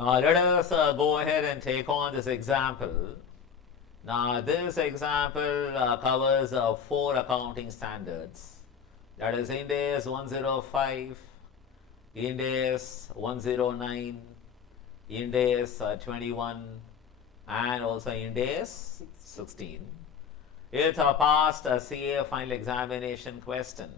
Now let us go ahead and take on this example. Now this example covers 4 accounting standards. That is Ind AS 105, Ind AS 109, Ind AS 21, and also Ind AS 16. It's a past CA final examination question.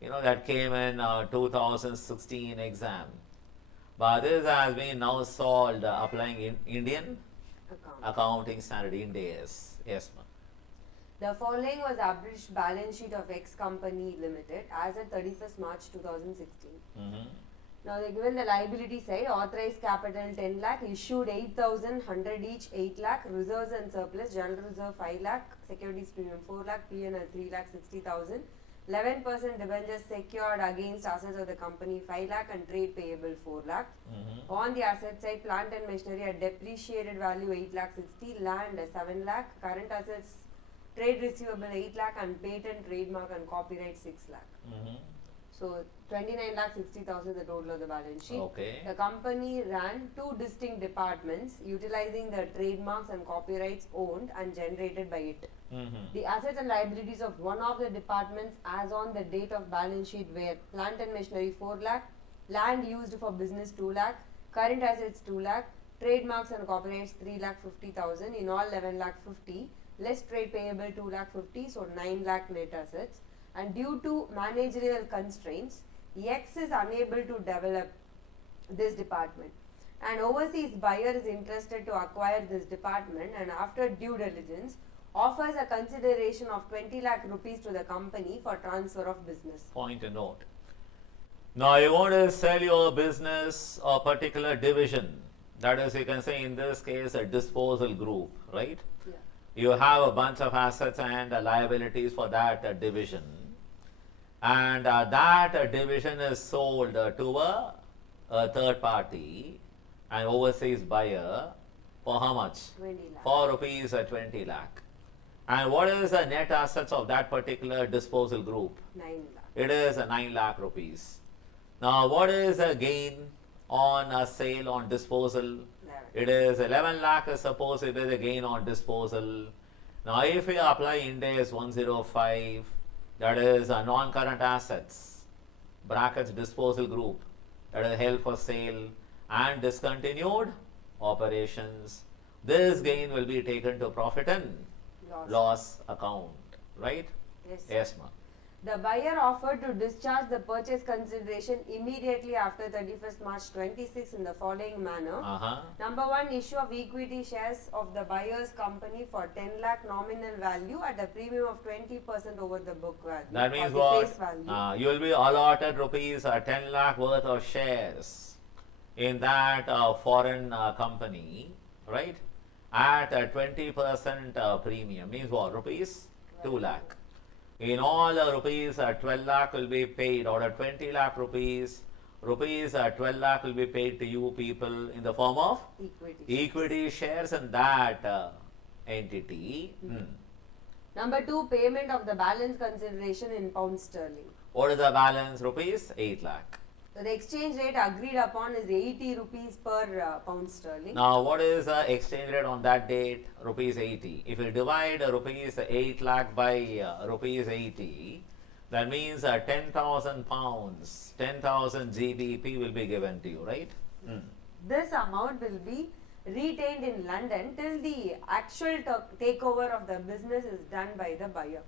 That came in 2016 exam. But this has been now solved applying Indian accounting standard, Ind AS. Yes, ma'am. The following was abridged balance sheet of X Company Limited as at 31st March 2016. Now they given the liability side, authorized capital 10 lakh, issued 8,100 each, 8 lakh, reserves and surplus, general reserve 5 lakh, securities premium 4 lakh, P&L 3 lakh 60,000, 11% debentures secured against assets of the company 5 lakh and trade payable 4 lakh. On the asset side, plant and machinery at depreciated value 8 lakh 60, land 7 lakh, current assets trade receivable 8 lakh and patent, trademark and copyright 6 lakh. So 29 lakh 60,000 the total of the balance sheet. Okay. The company ran 2 distinct departments utilizing the trademarks and copyrights owned and generated by it. The assets and liabilities of one of the departments as on the date of balance sheet were plant and machinery 4 lakh, land used for business 2 lakh, current assets 2 lakh, trademarks and copyrights 3 lakh 50,000, in all 11 lakh 50, less trade payable 2 lakh 50, so 9 lakh net assets. And due to managerial constraints, X is unable to develop this department. An overseas buyer is interested to acquire this department and after due diligence offers a consideration of 20 lakh rupees to the company for transfer of business. Point and note. Now you want to sell your business or particular division. That is, you can say in this case a disposal group, right? Yeah. You have a bunch of assets and liabilities for that division. And that division is sold to a third party, an overseas buyer, for how much? 20 lakh. For rupees 20 lakh. And what is the net assets of that particular disposal group? 9 lakh. It is 9 lakh rupees. Now what is the gain on a sale on disposal? 11. It is 11 lakh is supposed to be the gain on disposal. Now if we apply Ind AS 105, that is non-current assets, brackets disposal group, that is held for sale and discontinued operations, this gain will be taken to profit and loss account, right? Yes. Yes, ma'am. The buyer offered to discharge the purchase consideration immediately after 31st March 26 in the following manner. Number 1, issue of equity shares of the buyer's company for 10 lakh nominal value at a premium of 20% over the book value. That means the what? Face value. You will be allotted rupees 10 lakh worth of shares in that foreign company, right? At a 20% premium. Means what? Rupees 2 lakh. In all rupees 12 lakh will be paid out of 20 lakh rupees. Rupees 12 lakh will be paid to you people in the form of equity shares in that entity. Number 2, payment of the balance consideration in pound sterling. What is the balance? Rupees 8 lakh. So the exchange rate agreed upon is 80 rupees per pound sterling. Now what is the exchange rate on that date? Rupees 80. If you divide rupees 8 lakh by rupees 80, that means 10,000 pounds, 10,000 GBP will be given to you, right? This amount will be retained in London till the actual takeover of the business is done by the buyer.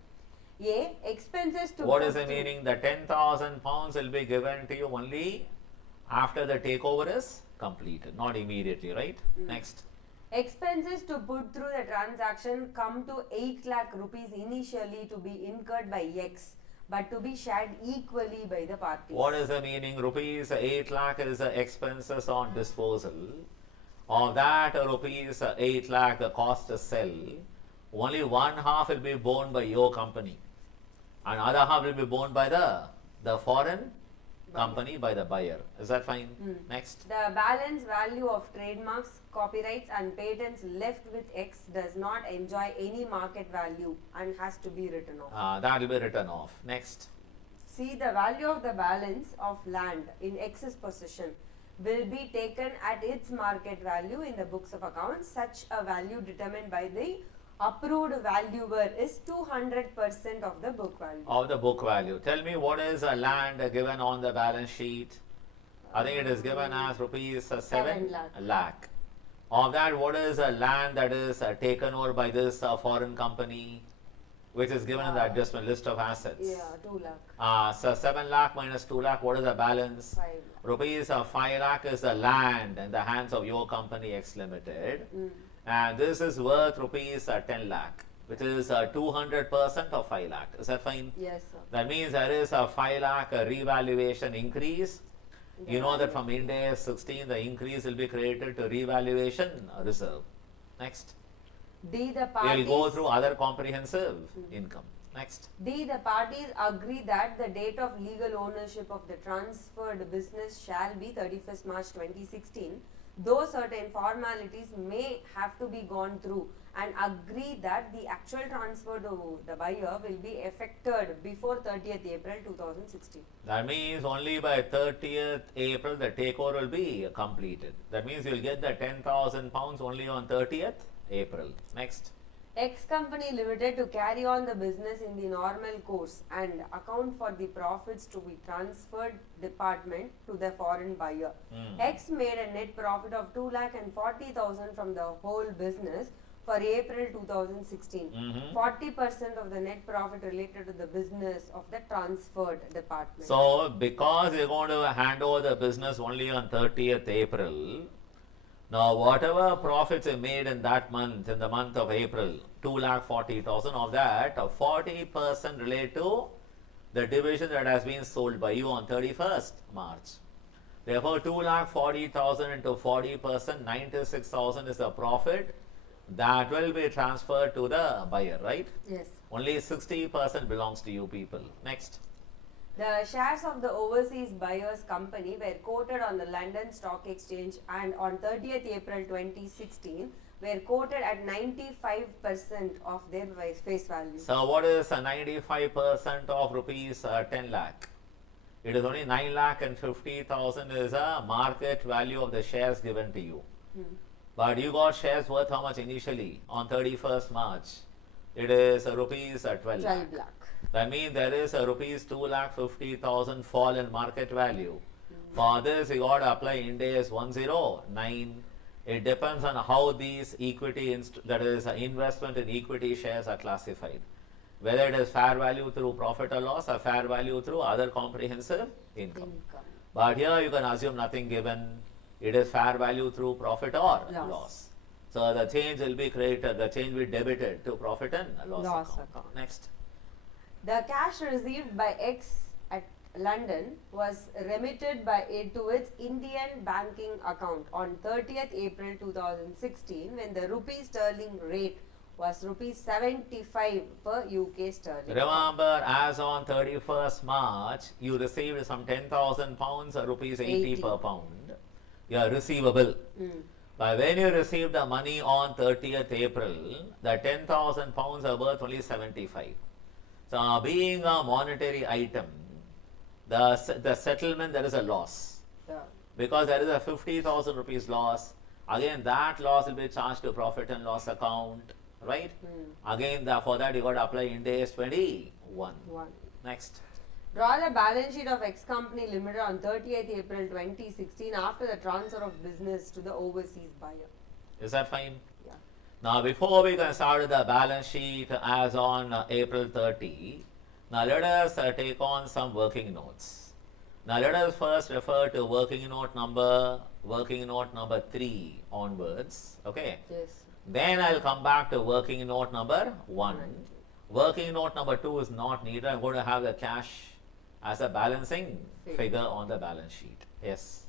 A. Expenses to... What is the meaning? The 10,000 pounds will be given to you only after the takeover is completed, not immediately, right? Next. Expenses to put through the transaction come to 8 lakh rupees initially to be incurred by X, but to be shared equally by the parties. What is the meaning? Rupees 8 lakh is the expenses on disposal. Of that rupees 8 lakh, the cost to sell, only 1/2 will be borne by your company. And other half will be borne by the foreign company, by the buyer. Is that fine? Next. The balance value of trademarks, copyrights and patents left with X does not enjoy any market value and has to be written off. That will be written off. Next. See the value of the balance of land in X's possession will be taken at its market value in the books of accounts. Such a value determined by the approved valuer is 200% of the book value. Of the book value. Tell me, what is a land given on the balance sheet? I think it is given as rupees 7 lakh. Of that, what is a land that is taken over by this foreign company, which is given in the adjustment list of assets? Yeah, 2 lakh. So 7 lakh minus 2 lakh, what is the balance? 5 lakh. Rupees 5 lakh is the land in the hands of your company X Limited. And this is worth rupees 10 lakh, which is 200% of 5 lakh. Is that fine? Yes, sir. That means there is a 5 lakh revaluation increase. You know that from Ind AS 16, the increase will be credited to revaluation reserve. Next. D. The We parties. will go through other comprehensive income. Next. D. The parties agree that the date of legal ownership of the transferred business shall be 31st March 2016, though certain formalities may have to be gone through, and agree that the actual transfer to the buyer will be effected before 30th April 2016. That means only by 30th April the takeover will be completed. That means you will get the 10,000 pounds only on 30th April. Next. X Company Limited to carry on the business in the normal course and account for the profits to be transferred department to the foreign buyer. X made a net profit of 2,40,000 from the whole business for April 2016. 40% of the net profit related to the business of the transferred department. So, because you're going to hand over the business only on 30th April, now whatever profits you made in that month, in the month of April, 2,40,000 of that, 40% relate to the division that has been sold by you on 31st March. Therefore, 2,40,000 into 40%, 96,000 is the profit that will be transferred to the buyer, right? Yes. Only 60% belongs to you people. Next. The shares of the overseas buyers company were quoted on the London Stock Exchange and on 30th April 2016 were quoted at 95% of their face value. So what is 95% of rupees 10 lakh? It is only 9 lakh and 50,000 is a market value of the shares given to you. But you got shares worth how much initially on 31st March? It is rupees 12 lakh. That means there is a rupees 2,50,000 fall in market value. For this, you got to apply Ind AS 109. It depends on how these equity, that is investment in equity shares are classified. Whether it is fair value through profit or loss or fair value through other comprehensive income. But here you can assume nothing given. It is fair value through profit or loss. So the change will be credited, the change will be debited to profit and loss account. Next. The cash received by X at London was remitted by it to its Indian banking account on 30th April 2016 when the rupee sterling rate was rupees 75 per UK sterling. Remember, as on 31st March, you received some 10,000 pounds or rupees 80 per pound. Your receivable. But when you received the money on 30th April, the 10,000 pounds are worth only 75. So, being a monetary item, the settlement, there is a loss. Because there is a 50,000 rupees loss. Again, that loss will be charged to profit and loss account, right? Again, for that you got to apply Ind AS 21. Next. Draw the balance sheet of X Company Limited on 30th April 2016 after the transfer of business to the overseas buyer. Is that fine? Yeah. Now, before we can start with the balance sheet as on April 30, now let us take on some working notes. Now, let us first refer to working note number 3 onwards. Okay. Yes. Then I'll come back to working note number 1. Working note number 2 is not needed. I'm going to have the cash as a balancing figure on the balance sheet. Yes.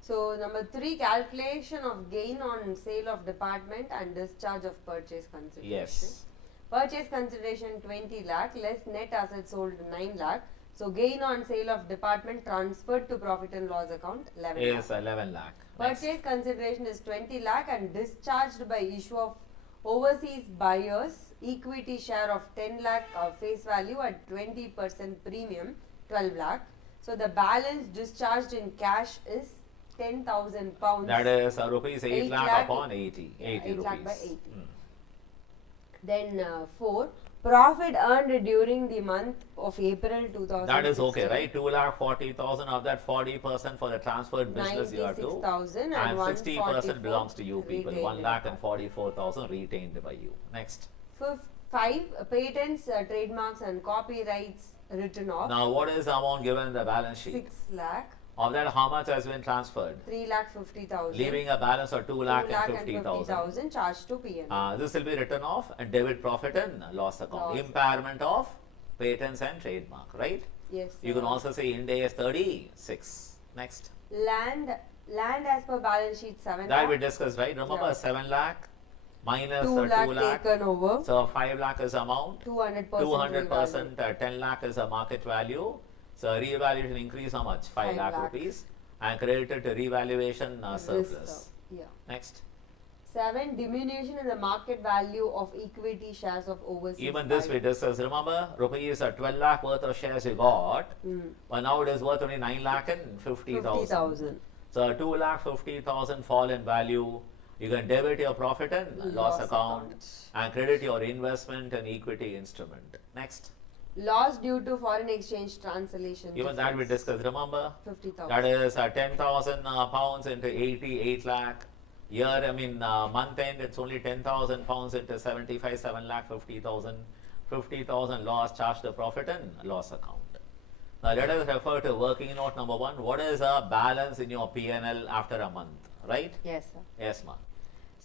So, number 3, calculation of gain on sale of department and discharge of purchase consideration. Yes. Purchase consideration 20 lakh less net assets sold 9 lakh. So, gain on sale of department transferred to profit and loss account 11 lakh. Yes, 11 lakh. Purchase consideration is 20 lakh and discharged by issue of overseas buyers equity share of 10 lakh face value at 20% premium 12 lakh. So, the balance discharged in cash is 10,000 pounds. That is rupees 8 8 lakh lakh upon 80. 80 8 lakh by rupees. 80. Then 4. Profit earned during the month of April 2016. That is okay, right? 2,40,000 of that 40% for the transferred business you have to. 96,000 And 60% 144 belongs to you people. retained 1,44,000 retained by you. Next. 5. Patents, trademarks and copyrights written off. Now, what is the amount given in the balance sheet? 6 lakh. Of that, how much has been transferred? 3,50,000. Leaving a balance of 2,50,000. 2,50,000 charged to P&L. This will be written off and debit profit and loss account. Loss. Impairment of patents and trademark, right? Yes. You can also say Ind AS 36. Next. Land as per balance sheet 7 That lakh. we discussed, right? Remember, Yeah. 7 lakh minus 2 2 lakh lakh. taken over. So 5 lakh is amount. 200%. 200%, 10 lakh is a market value. So revaluation increase how much? 5 5 lakh lakh. rupees. And credited to revaluation surplus. Yeah. Next. 7. Diminution in the market value of equity shares of overseas. Even this we discussed. Remember, rupees 12 lakh worth of shares you got. But now it is worth only 9 lakh and 50,000. 50,000. So 2 lakh 50,000 fall in value. You can debit your profit and loss account and credit your investment and equity instrument. Next. Loss due to foreign exchange translation. Even that we discussed. Remember, 50,000. that is 10,000 pounds into 88 lakh. Year, I mean, month end, it's only 10,000 pounds into 75, 7 lakh 50,000. 50,000 loss, charge the profit and loss account. Now let us refer to working note number 1. What is a balance in your P&L after a month, right? Yes, sir. Yes, ma'am.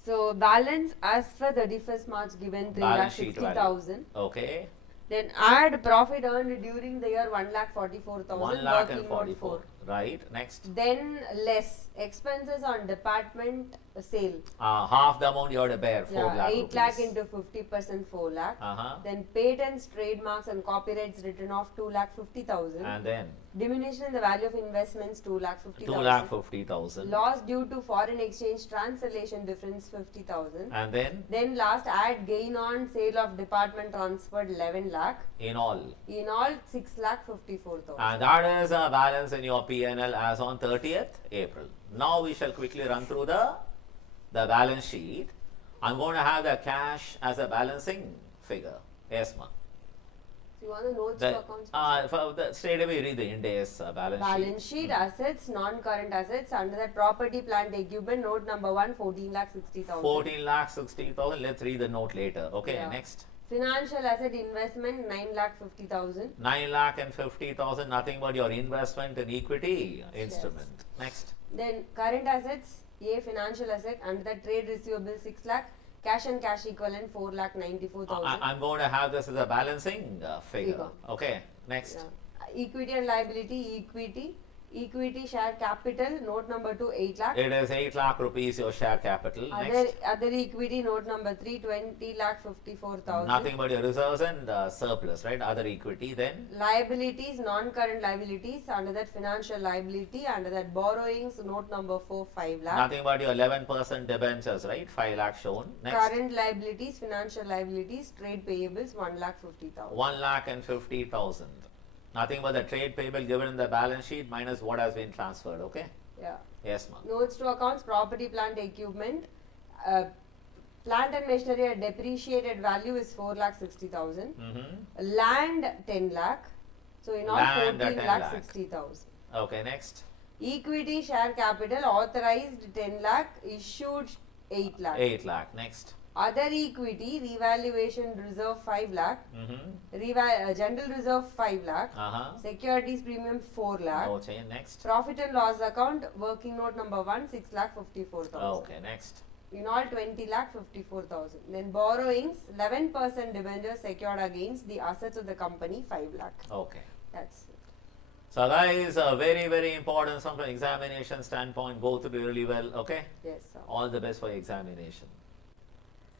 So balance as per 31st March given Balance sheet value. 3,60,000. Okay. Then add profit earned during the year 1,44,000. 1 lakh and working note 44. 4. Right. Next. Then less expenses on department sale. Half the amount you have to bear, 4 Yeah, lakh 8 lakh rupees. into 50% 4 lakh. Uh-huh. Then patents, trademarks and copyrights written off 2,50,000. And then Diminution in the value of investments 2,50,000. 2 lakh 50,000. Loss due to foreign exchange translation difference 50,000. And then Then last add gain on sale of department transferred 11 lakh. in all. In all 6 lakh 54,000. And that is a balance in your P&L as on 30th April. Now we shall quickly run through the balance sheet. I'm going to have the cash as a balancing figure. Yes, ma'am. So you want the notes to accounts? Straight away read the Ind AS balance sheet. Assets, non-current assets. Under that property, plant, equipment, note number 1, 14,60,000. 14 lakh 60,000. Let's read the note later. Okay, Yeah. next. Financial asset investment 9,50,000. 9 lakh and 50,000, nothing but your investment in equity instrument. Next. Then current assets, A financial asset, under that trade receivable 6 lakh, cash and cash equivalent 4 lakh 94,000. I'm going to have this as a balancing figure. Figure. Okay, next. Yeah. Equity and liability, equity share capital, note number 2, 8 lakh. It is 8 lakh rupees your share capital. Next. Other equity, note number 3, 20 lakh 54,000. Nothing but your reserves and surplus, right? Other equity. Then Liabilities, non-current liabilities, under that financial liability, under that borrowings, note number 4, 5 lakh. nothing but your 11% debentures, right? 5 lakh shown. Next. Current liabilities, financial liabilities, trade payables, 1 lakh 50,000. 1 lakh and 50,000. Nothing but the trade payable given in the balance sheet minus what has been transferred. Okay. Yeah. Yes, ma'am. Notes to accounts, property, plant, equipment. Plant and machinery at depreciated value is 4 lakh 60,000. Land 10 lakh. So in all Land at 14 10 lakh lakh. 60,000. Okay, next. Equity share capital authorized 10 lakh, issued 8 lakh. 8 lakh. Next. Other equity revaluation reserve 5 lakh. General reserve 5 lakh. Securities premium 4 lakh. Okay, next. Profit and loss account working note number 1, 6 lakh 54,000. Okay, next. In all 20 lakh 54,000. Then borrowings 11% debenture secured against the assets of the company 5 lakh. Okay. That's it. So guys, very, very important from an examination standpoint. Go through really well. Okay. Yes, sir. All the best for your examination.